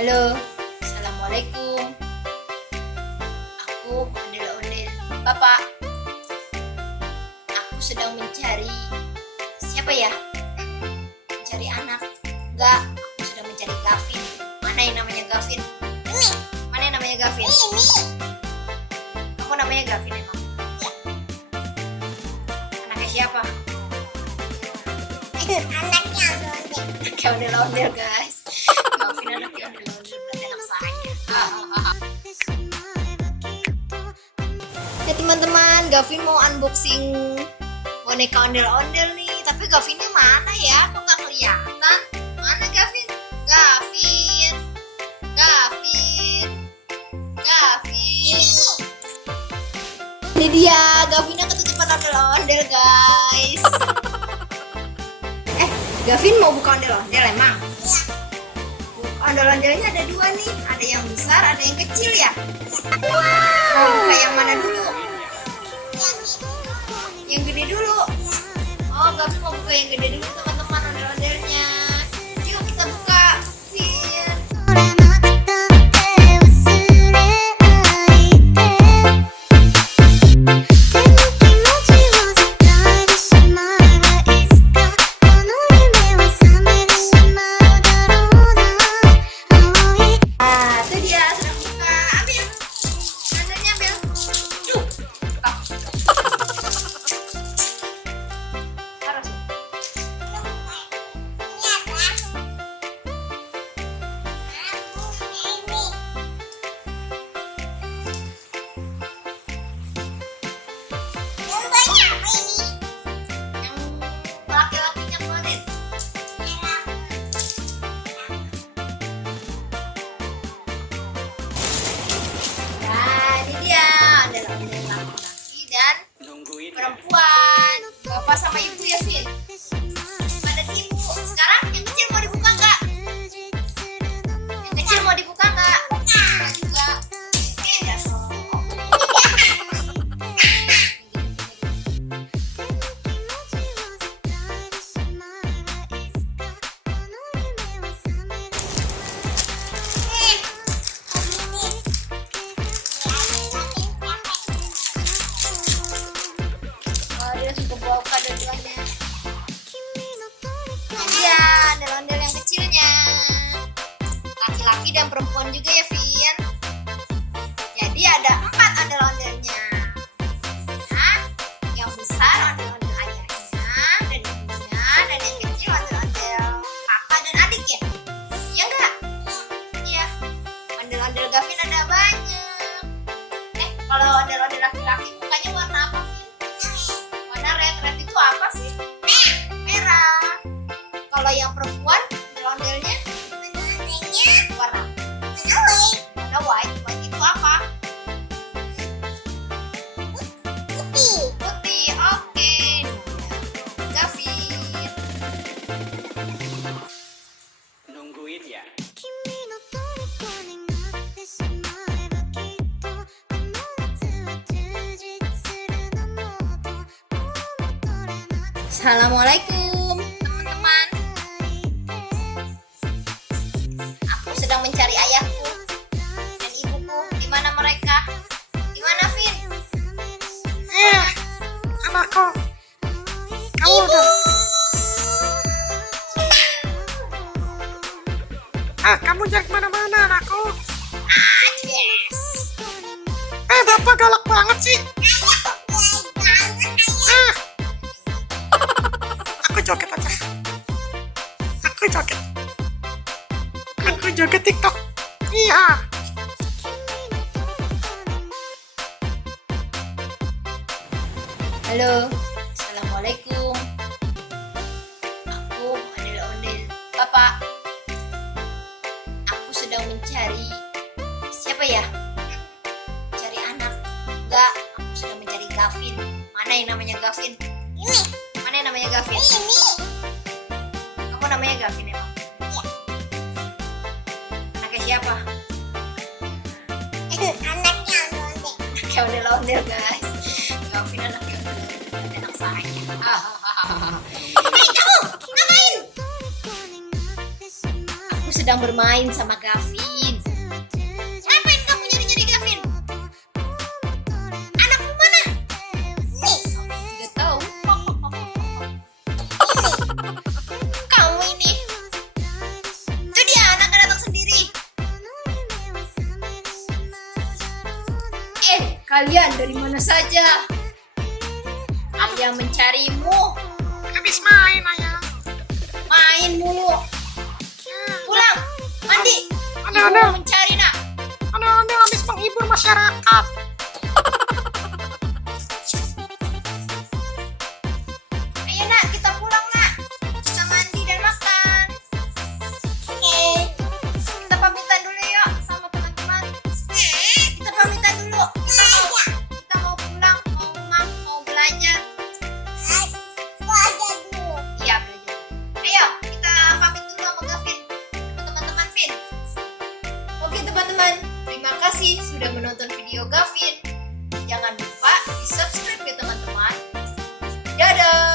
Halo, assalamualaikum. Aku ondel-ondel Bapak. Aku sedang mencari siapa ya? Mencari anak. Enggak, aku sedang mencari Gavin. Mana yang namanya Gavin? Ini. Mana yang namanya Gavin? Ini. Kamu namanya Gavin emang? Ya. Anaknya siapa? Anaknya ondel. Anaknya ondel-ondel guys. Gavin anaknya ondel-ondel berarti anak saya. Ya teman-teman, Gavin mau unboxing boneka ondel-ondel nih. Tapi Gavinnya mana ya? Kok nggak kelihatan? Mana Gavin? Gavin. Gavin. Gavin. Ini dia, Gavinnya ketutupan ondel-ondel guys. Gavin mau buka ondel-ondel emang? Iya. Ondel-ondelnya ada dua nih, ada yang besar, ada yang kecil ya. Mau buka yang mana dulu? Yang gede dulu. Oh, Gavin mau buka yang gede dulu teman-teman ondel-ondelnya. Yuk kita buka. Vin. Ah, itu dia sudah buka. Ambil. Ondelnya ambil. Duh. Taruh sini. Yang laki-lakinya keluarin. Nah, ini dia ondel-ondel laki-laki dan perempuan. Bapak sama ibu ya, Vin? Ada ibu. Sekarang yang kecil mau dibuka nggak? Yang kecil mau dibuka nggak? Nggak juga. Iya dong. Oh, dia suka bawa kado duanya. Iya, ondel-ondel yang kecilnya. Laki-laki dan perempuan juga ya, Vin. Jadi ada 4 ondel-ondelnya. Nah, yang besar ondel-ondel ayahnya dan ibunya, dan yang kecil ondel-ondel kakak dan adik ya. Iya enggak? Iya. Ondel-ondel Gavin ada banyak. Kalau ondel-ondel laki-laki mukanya warna apa, Vin? Warna red. Red itu apa sih? Merah. Kalau yang perempuan ondel-ondelnya warna warna white. White itu apa? Putih. Oke. Gavin. Nungguin ya. Assalamualaikum teman-teman. Aku sedang mencari ayahku dan ibuku. Di mana mereka? Di mana, Vin? Anakku, kamu udah. Kamu jangan kemana-mana, anakku. Yes. Bapak galak banget sih. Aku joget aja. Aku joget TikTok. Iya. Halo, assalamualaikum. Aku ondel-ondel Bapak. Aku sedang mencari siapa ya? Mencari anak. Enggak, aku sedang mencari Gavin. Mana yang namanya Gavin? Ini. Mana yang namanya Gavin? Ini. Kamu namanya Gavin emang? Iya. Anaknya siapa? Anaknya ondel. Anaknya ondel-ondel guys. Gavin anaknya ondel-ondel berarti anak saya. Hei kamu, ngapain? Aku sedang sedang bermain sama Gavin. Ngapain kamu nyari-nyari Gavin? Anakmu mana? Nih, Tidak tahu. Kamu ini. Itu dia anaknya datang sendiri. Kalian dari mana saja? Ayah mencarimu. habis main ayah. Main mulu. Pulang, mandi. Ada. Ibu mencari nak. Anda habis menghibur masyarakat. Ayo nak, kita pulang nak. Kita mandi dan makan. Oke. Kita pamitan dulu yuk sama teman-teman. Kita pamitan dulu. Kita mau pulang, mau belajar. Iya belajar. Ayo kita pamit dulu sama Gavin, sama teman-teman Vin. Oke teman-teman, terima kasih sudah menonton video Gavin. Jangan lupa di subscribe ya teman-teman. Dadah.